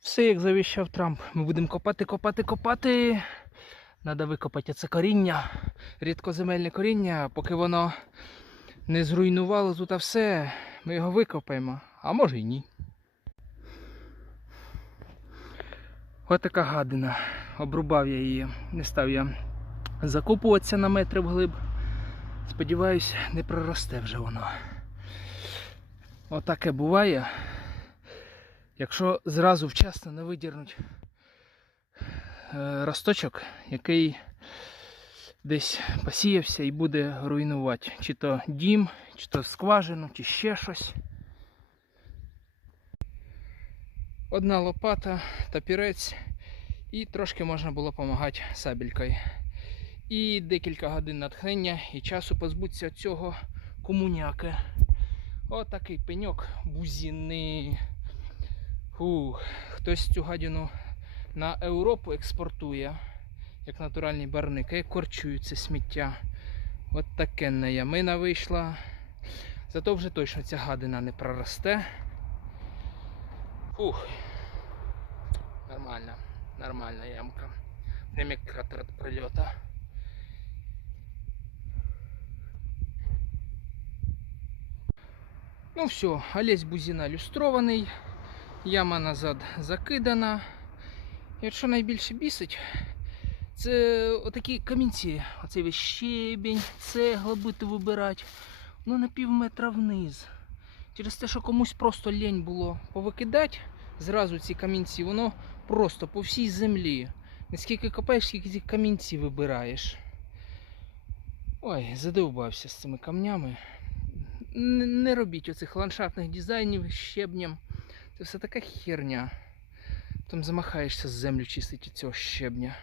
Все, як завіщав Трамп. Ми будемо копати, копати, копати. Треба викопати це коріння, рідкоземельне коріння, поки воно не зруйнувало тут все, ми його викопаємо, а може й ні. Ось така гадина. Обрубав я її, не став я закопуватися на метри вглиб. Сподіваюсь, не проросте вже воно. Отаке буває. Якщо зразу вчасно не видірнуть е, росточок, який десь посіявся і буде руйнувати чи то дім, чи то скважину, чи ще щось. Одна лопата, тапірець, і трошки можна було допомагати сабелькою. І декілька годин натхнення і часу позбутися цього комуняки. Отакий пеньок бузіни. Фух, хтось цю гадіну на Європу експортує, як натуральні барники, це сміття. От таке не ямина вийшла. Зато вже точно ця гадина не проросте. Фух. Нормальна, нормальна ямка. Прям як кратер від прильота. Ну все, Олесь Бузіна люстрований, яма назад закидана. І що найбільше бісить, це отакі камінці. Оцей весь щебінь, цегла бити вибирати. Ну на пів метра вниз. Через те, що комусь просто лень було повикидати зразу ці камінці, воно просто по всій землі. Не скільки копаєш, скільки цих камінців вибираєш. Ой, задовбався з цими камнями. Не, робіть оцих ландшафтних дизайнів з щебнем. Це все така херня. Там замахаєшся землю чистити цього щебня.